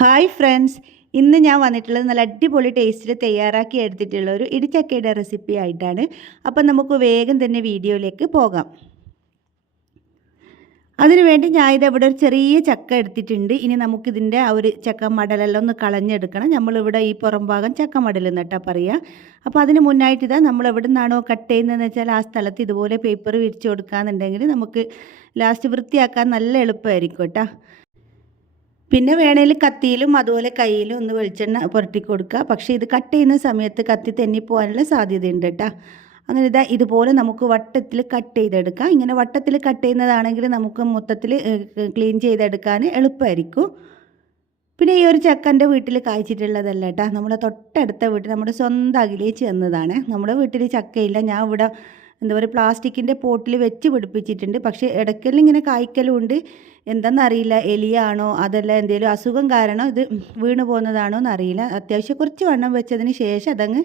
Hi friends. ഇന്ന് ഞാൻ വന്നിട്ടുള്ളത് നല്ല അടിപൊളി ടേസ്റ്റിൽ തയ്യാറാക്കി എടുത്തിട്ടുള്ള ഒരു ഇടിച്ചക്കയുടെ റെസിപ്പി ആയിട്ടാണ്. അപ്പം നമുക്ക് വേഗം തന്നെ വീഡിയോയിലേക്ക് പോകാം. അതിനുവേണ്ടി ഞാൻ ഇവിടെ ഒരു ചെറിയ ചക്ക എടുത്തിട്ടുണ്ട്. ഇനി നമുക്കിതിന്റെ ആ ഒരു ചക്ക മടലെല്ലാം ഒന്ന് കളഞ്ഞെടുക്കണം. നമ്മളിവിടെ ഈ പുറം ഭാഗം ചക്ക മടൽ എന്നിട്ടാ പറയുക അപ്പോൾ അതിന് മുന്നായിട്ട് ഇതാ നമ്മൾ എവിടെ നിന്നാണോ കട്ട് ചെയ്യുന്നതെന്ന് വെച്ചാൽ ആ സ്ഥലത്ത് ഇതുപോലെ പേപ്പർ വിരിച്ചു കൊടുക്കാന്നുണ്ടെങ്കിൽ നമുക്ക് ലാസ്റ്റ് വൃത്തിയാക്കാൻ നല്ല എളുപ്പമായിരിക്കും കേട്ടോ. പിന്നെ വേണേൽ കത്തിയിലും അതുപോലെ കയ്യിലും ഒന്ന് വെളിച്ചെണ്ണ പുരട്ടി കൊടുക്കുക. പക്ഷേ ഇത് കട്ട് ചെയ്യുന്ന സമയത്ത് കത്തി തെന്നിപ്പോകാനുള്ള സാധ്യതയുണ്ട് കേട്ടോ അങ്ങനെ ഇതാ ഇതുപോലെ നമുക്ക് വട്ടത്തിൽ കട്ട് ചെയ്തെടുക്കാം. ഇങ്ങനെ വട്ടത്തിൽ കട്ട് ചെയ്യുന്നതാണെങ്കിൽ നമുക്ക് മൊത്തത്തിൽ ക്ലീൻ ചെയ്തെടുക്കാൻ എളുപ്പമായിരിക്കും. പിന്നെ ഈ ഒരു ചക്കന്റെ വീട്ടിൽ കായ്ച്ചിട്ടുള്ളതല്ല കേട്ടോ നമ്മുടെ തൊട്ടടുത്ത വീട്ടിൽ നമ്മുടെ സ്വന്തം അകിലേ ചെന്നതാണ്. നമ്മുടെ വീട്ടിൽ ചക്കയില്ല. ഞാൻ ഇവിടെ എന്താ പറയുക പ്ലാസ്റ്റിക്കിന്റെ പോട്ടിൽ വെച്ച് പിടിപ്പിച്ചിട്ടുണ്ട്. പക്ഷേ ഇടയ്ക്കെല്ലാം ഇങ്ങനെ കായ്ക്കലുണ്ട്. എന്താണെന്നറിയില്ല എലിയാണോ അതല്ല എന്തെങ്കിലും അസുഖം കാരണം ഇത് വീണ് പോകുന്നതാണോ എന്നറിയില്ല. അത്യാവശ്യം കുറച്ച് വണ്ണം വെച്ചതിന് ശേഷം അതങ്ങ്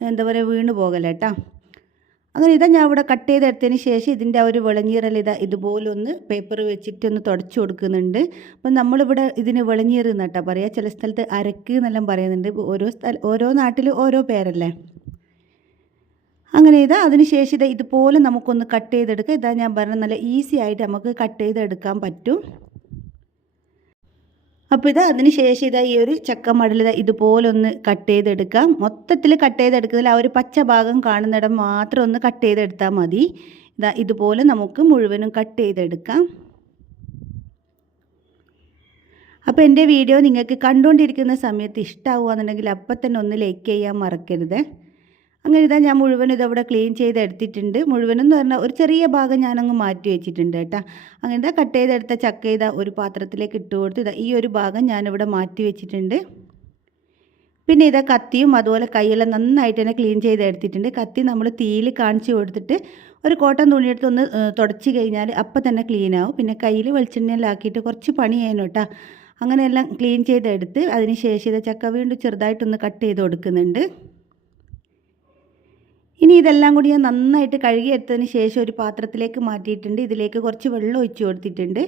എന്താ പറയുക വീണു പോകലേട്ടാ അങ്ങനെ ഇതാ ഞാൻ ഇവിടെ കട്ട് ചെയ്തെടുത്തതിന് ശേഷം ഇതിന്റെ ആ ഒരു വിളഞ്ഞീറൽ ഇതാ ഇതുപോലൊന്ന് പേപ്പർ വെച്ചിട്ടൊന്ന് തുടച്ചു കൊടുക്കുന്നുണ്ട്. അപ്പം നമ്മളിവിടെ ഇതിന് വിളഞ്ഞീറ് എന്നിട്ടാ പറയുക ചില സ്ഥലത്ത് അരക്ക് എന്നെല്ലാം പറയുന്നുണ്ട്. ഓരോ സ്ഥല ഓരോ നാട്ടിൽ ഓരോ പേരല്ലേ? അങ്ങനെ ഇത് അതിനുശേഷം ഇത് ഇതുപോലെ നമുക്കൊന്ന് കട്ട് ചെയ്തെടുക്കാം. ഇതാ ഞാൻ പറഞ്ഞ നല്ല ഈസി ആയിട്ട് നമുക്ക് കട്ട് ചെയ്തെടുക്കാൻ പറ്റും. അപ്പോൾ ഇത് അതിന് ശേഷം ഇതാ ഈ ഒരു ചക്ക മടൽ ഇതാ ഇതുപോലെ ഒന്ന് കട്ട് ചെയ്തെടുക്കാം. മൊത്തത്തിൽ കട്ട് ചെയ്തെടുക്കുന്നതിൽ ആ ഒരു പച്ച ഭാഗം കാണുന്നിടം മാത്രം ഒന്ന് കട്ട് ചെയ്തെടുത്താൽ മതി. ഇതാ ഇതുപോലെ നമുക്ക് മുഴുവനും കട്ട് ചെയ്തെടുക്കാം. അപ്പോൾ എന്റെ വീഡിയോ നിങ്ങൾക്ക് കണ്ടുകൊണ്ടിരിക്കുന്ന സമയത്ത് ഇഷ്ടമാവുകയെന്നുണ്ടെങ്കിൽ അപ്പം തന്നെ ഒന്ന് ലൈക്ക് ചെയ്യാൻ മറക്കരുത്. അങ്ങനെ ഇതാ ഞാൻ മുഴുവൻ ഇതവിടെ ക്ലീൻ ചെയ്ത് എടുത്തിട്ടുണ്ട്. മുഴുവനും എന്ന് പറഞ്ഞാൽ ഒരു ചെറിയ ഭാഗം ഞാനങ്ങ് മാറ്റി വെച്ചിട്ടുണ്ട് കേട്ടോ. അങ്ങനെ ഇതാ കട്ട് ചെയ്തെടുത്ത ചക്ക ഇതാ ഒരു പാത്രത്തിലേക്ക് ഇട്ട് കൊടുത്ത് ഇതാ ഈ ഒരു ഭാഗം ഞാനിവിടെ മാറ്റി വെച്ചിട്ടുണ്ട്. പിന്നെ ഇതാ കത്തിയും അതുപോലെ കൈയെല്ലാം നന്നായിട്ട് തന്നെ ക്ലീൻ ചെയ്ത് എടുത്തിട്ടുണ്ട്. കത്തി നമ്മൾ തീയിൽ കാണിച്ചു കൊടുത്തിട്ട് ഒരു കോട്ടൺ തുണിയെടുത്ത് ഒന്ന് തുടച്ച് കഴിഞ്ഞാൽ അപ്പം തന്നെ ക്ലീൻ ആവും. പിന്നെ കയ്യിൽ വെളിച്ചെണ്ണയിലാക്കിയിട്ട് കുറച്ച് പണി ചെയ്യണം കേട്ടോ. അങ്ങനെയെല്ലാം ക്ലീൻ ചെയ്തെടുത്ത് അതിന് ശേഷം ഇത് ചക്ക വീണ്ടും ചെറുതായിട്ടൊന്ന് കട്ട് ചെയ്ത് കൊടുക്കുന്നുണ്ട്. ഇനി ഇതെല്ലാം കൂടി ഞാൻ നന്നായിട്ട് കഴുകിയെടുത്തതിന് ശേഷം ഒരു പാത്രത്തിലേക്ക് മാറ്റിയിട്ടുണ്ട്. ഇതിലേക്ക് കുറച്ച് വെള്ളം ഒഴിച്ച് കൊടുത്തിട്ടുണ്ട്.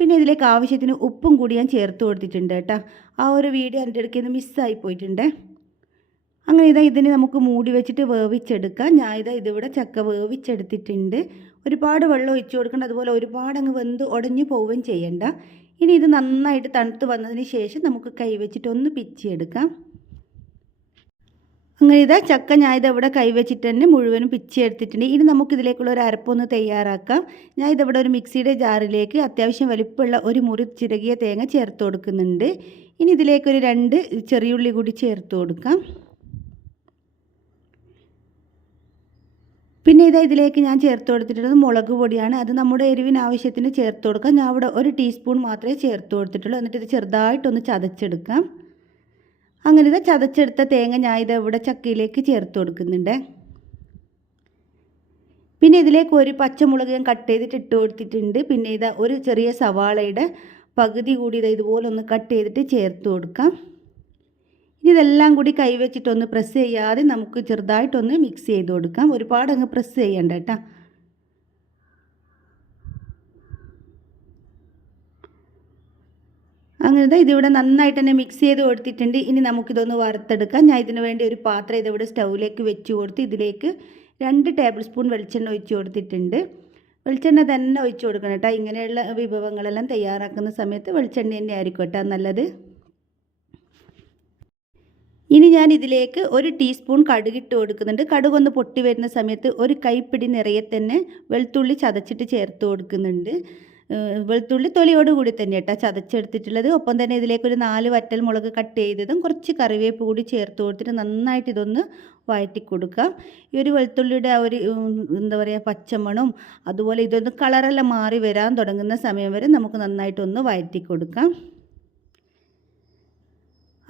പിന്നെ ഇതിലേക്ക് ആവശ്യത്തിന് ഉപ്പും കൂടി ഞാൻ ചേർത്ത് കൊടുത്തിട്ടുണ്ട് കേട്ടോ. ആ ഒരു വീഡിയോ എന്റെ ഇടയ്ക്ക് നിന്ന് മിസ്സായി പോയിട്ടുണ്ട്. അങ്ങനെ ഇതാ ഇതിനെ നമുക്ക് മൂടി വെച്ചിട്ട് വേവിച്ചെടുക്കാം. ഞാൻ ഇതാ ഇതിവിടെ ചക്ക വേവിച്ചെടുത്തിട്ടുണ്ട്. ഒരുപാട് വെള്ളം ഒഴിച്ച് കൊടുക്കേണ്ട അതുപോലെ ഒരുപാട് അങ്ങ് വെന്ത് ഉടഞ്ഞു പോവുകയും ചെയ്യണ്ട. ഇനി ഇത് നന്നായിട്ട് തണുത്ത് വന്നതിന് ശേഷം നമുക്ക് കൈ വെച്ചിട്ട് ഒന്ന് പിച്ചിയെടുക്കാം. അങ്ങനെ ഇതാ ചക്ക ഞാൻ ഇതവിടെ കൈവച്ചിട്ട് തന്നെ മുഴുവനും പിച്ചെടുത്തിട്ടുണ്ട് ഇനി നമുക്കിതിലേക്കുള്ള ഒരു അരപ്പൊന്ന് തയ്യാറാക്കാം. ഞാൻ ഇതവിടെ ഒരു മിക്സിയുടെ ജാറിലേക്ക് അത്യാവശ്യം വലിപ്പമുള്ള ഒരു മുറി ചിരകിയ തേങ്ങ ചേർത്ത് കൊടുക്കുന്നുണ്ട്. ഇനി ഇതിലേക്കൊരു രണ്ട് ചെറിയുള്ളി കൂടി ചേർത്ത് കൊടുക്കാം. പിന്നെ ഇതാ ഇതിലേക്ക് ഞാൻ ചേർത്ത് കൊടുത്തിട്ടുള്ളത് മുളക് പൊടിയാണ്. അത് നമ്മുടെ എരിവിന് ആവശ്യത്തിന് ചേർത്ത് കൊടുക്കാം. ഞാൻ അവിടെ ഒരു ടീസ്പൂൺ മാത്രമേ ചേർത്ത് കൊടുത്തിട്ടുള്ളൂ. എന്നിട്ട് ഇത് ചെറുതായിട്ടൊന്ന് ചതച്ചെടുക്കാം. അങ്ങനെ ഇത് ചതച്ചെടുത്ത തേങ്ങ ഞാൻ ഇത് ഇവിടെ ചക്കയിലേക്ക് ചേർത്ത് കൊടുക്കുന്നുണ്ട്. പിന്നെ ഇതിലേക്ക് ഒരു പച്ചമുളക് ഞാൻ കട്ട് ചെയ്തിട്ട് ഇട്ട് കൊടുത്തിട്ടുണ്ട്. പിന്നെ ഇത് ഒരു ചെറിയ സവാളയുടെ പകുതി കൂടി ഇത് ഇതുപോലെ ഒന്ന് കട്ട് ചെയ്തിട്ട് ചേർത്ത് കൊടുക്കാം. ഇനി ഇതെല്ലാം കൂടി കൈവച്ചിട്ടൊന്ന് പ്രസ് ചെയ്യാതെ നമുക്ക് ചെറുതായിട്ടൊന്ന് മിക്സ് ചെയ്ത് കൊടുക്കാം. ഒരുപാട് അങ്ങ് പ്രസ് ചെയ്യണ്ട കേട്ടോ. അങ്ങനത്തെ ഇതിവിടെ നന്നായിട്ട് തന്നെ മിക്സ് ചെയ്ത് കൊടുത്തിട്ടുണ്ട്. ഇനി നമുക്കിതൊന്ന് വറുത്തെടുക്കാം. ഞാൻ ഇതിന് വേണ്ടി ഒരു പാത്രം ഇതിവിടെ സ്റ്റൗവിലേക്ക് വെച്ച് കൊടുത്ത് ഇതിലേക്ക് രണ്ട് ടേബിൾ സ്പൂൺ വെളിച്ചെണ്ണ ഒഴിച്ച് കൊടുത്തിട്ടുണ്ട്. വെളിച്ചെണ്ണ തന്നെ ഒഴിച്ച് കൊടുക്കണം കേട്ടോ. ഇങ്ങനെയുള്ള വിഭവങ്ങളെല്ലാം തയ്യാറാക്കുന്ന സമയത്ത് വെളിച്ചെണ്ണ തന്നെ ആയിരിക്കും കേട്ടോ നല്ലത്. ഇനി ഞാൻ ഇതിലേക്ക് ഒരു ടീസ്പൂൺ കടുകിട്ട് കൊടുക്കുന്നുണ്ട്. കടുകൊന്ന് പൊട്ടി വരുന്ന സമയത്ത് ഒരു കൈപ്പിടി നിറയെ തന്നെ വെളുത്തുള്ളി ചതച്ചിട്ട് ചേർത്ത് കൊടുക്കുന്നുണ്ട്. വെളുത്തുള്ളി തൊലിയോട് കൂടി തന്നെ കേട്ടോ ചതച്ചെടുത്തിട്ടുള്ളത്. ഒപ്പം തന്നെ ഇതിലേക്ക് ഒരു നാല് വറ്റൽ മുളക് കട്ട് ചെയ്തതും കുറച്ച് കറിവേപ്പ് കൂടി ചേർത്ത് കൊടുത്തിട്ട് നന്നായിട്ട് ഇതൊന്ന് വഴറ്റി കൊടുക്കാം. ഈ ഒരു വെളുത്തുള്ളിയുടെ ആ ഒരു എന്താ പറയുക പച്ചമണവും അതുപോലെ ഇതൊന്ന് കളറെല്ലാം മാറി വരാൻ തുടങ്ങുന്ന സമയം വരെ നമുക്ക് നന്നായിട്ടൊന്ന് വഴറ്റി കൊടുക്കാം.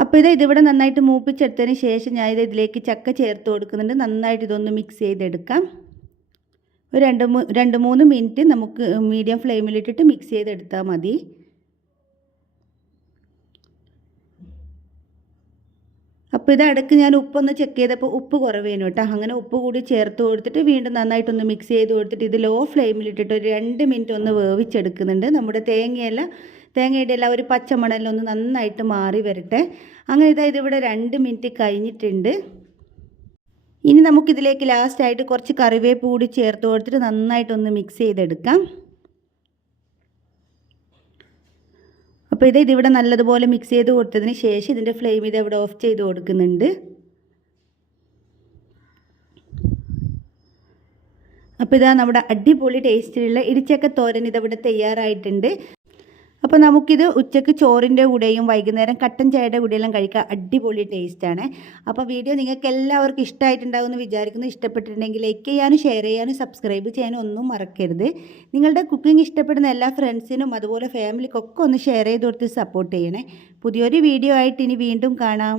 അപ്പോൾ ഇത് ഇതിവിടെ നന്നായിട്ട് മൂപ്പിച്ചെടുത്തതിന് ശേഷം ഞാൻ ഇത് ഇതിലേക്ക് ചക്ക ചേർത്ത് കൊടുക്കുന്നുണ്ട്. നന്നായിട്ട് ഇതൊന്ന് മിക്സ് ചെയ്തെടുക്കാം. ഒരു രണ്ട് രണ്ട് മൂന്ന് മിനിറ്റ് നമുക്ക് മീഡിയം ഫ്ലെയിമിലിട്ടിട്ട് മിക്സ് ചെയ്തെടുത്താൽ മതി. അപ്പോൾ ഇത് ഇടയ്ക്ക് ഞാൻ ഉപ്പൊന്ന് ചെക്ക് ചെയ്തപ്പോൾ ഉപ്പ് കുറവേനു കേട്ടോ. അങ്ങനെ ഉപ്പ് കൂടി ചേർത്ത് കൊടുത്തിട്ട് വീണ്ടും നന്നായിട്ടൊന്ന് മിക്സ് ചെയ്ത് കൊടുത്തിട്ട് ഇത് ലോ ഫ്ലെയിമിലിട്ടിട്ട് ഒരു രണ്ട് മിനിറ്റ് ഒന്ന് വേവിച്ചെടുക്കുന്നുണ്ട്. നമ്മുടെ തേങ്ങയല്ല തേങ്ങയുടെ എല്ലാം ഒരു പച്ചമണലൊന്ന് നന്നായിട്ട് മാറി വരട്ടെ. അങ്ങനെ ഇതാ ഇതിവിടെ രണ്ട് മിനിറ്റ് കഴിഞ്ഞിട്ടുണ്ട്. ഇനി നമുക്കിതിലേക്ക് ലാസ്റ്റായിട്ട് കുറച്ച് കറിവേപ്പ് കൂടി ചേർത്ത് കൊടുത്തിട്ട് നന്നായിട്ടൊന്ന് മിക്സ് ചെയ്തെടുക്കാം. അപ്പോൾ ഇത് ഇതിവിടെ നല്ലതുപോലെ മിക്സ് ചെയ്ത് കൊടുത്തതിന് ശേഷം ഇതിന്റെ ഫ്ലെയിം ഇത് ഇവിടെ ഓഫ് ചെയ്ത് കൊടുക്കുന്നുണ്ട്. അപ്പോൾ ഇതാ നമ്മുടെ അടിപൊളി ടേസ്റ്റിലുള്ള ഇടിച്ചക്ക തോരൻ ഇതവിടെ തയ്യാറായിട്ടുണ്ട്. അപ്പോൾ നമുക്കിത് ഉച്ചയ്ക്ക് ചോറിന്റെ കൂടെയും വൈകുന്നേരം കട്ടൻ ചായയുടെ കൂടെയെല്ലാം കഴിക്കാൻ അടിപൊളി ടേസ്റ്റാണ്. അപ്പോൾ വീഡിയോ നിങ്ങൾക്ക് എല്ലാവർക്കും ഇഷ്ടമായിട്ടുണ്ടാകുമെന്ന് വിചാരിക്കുന്നു. ഇഷ്ടപ്പെട്ടിട്ടുണ്ടെങ്കിൽ ലൈക്ക് ചെയ്യാനും ഷെയർ ചെയ്യാനും സബ്സ്ക്രൈബ് ചെയ്യാനും ഒന്നും മറക്കരുത്. നിങ്ങളുടെ കുക്കിംഗ് ഇഷ്ടപ്പെടുന്ന എല്ലാ ഫ്രണ്ട്സിനും അതുപോലെ ഫാമിലിക്കൊക്കെ ഒന്ന് ഷെയർ ചെയ്ത് കൊടുത്ത് സപ്പോർട്ട് ചെയ്യണേ. പുതിയൊരു വീഡിയോ ആയിട്ട് ഇനി വീണ്ടും കാണാം.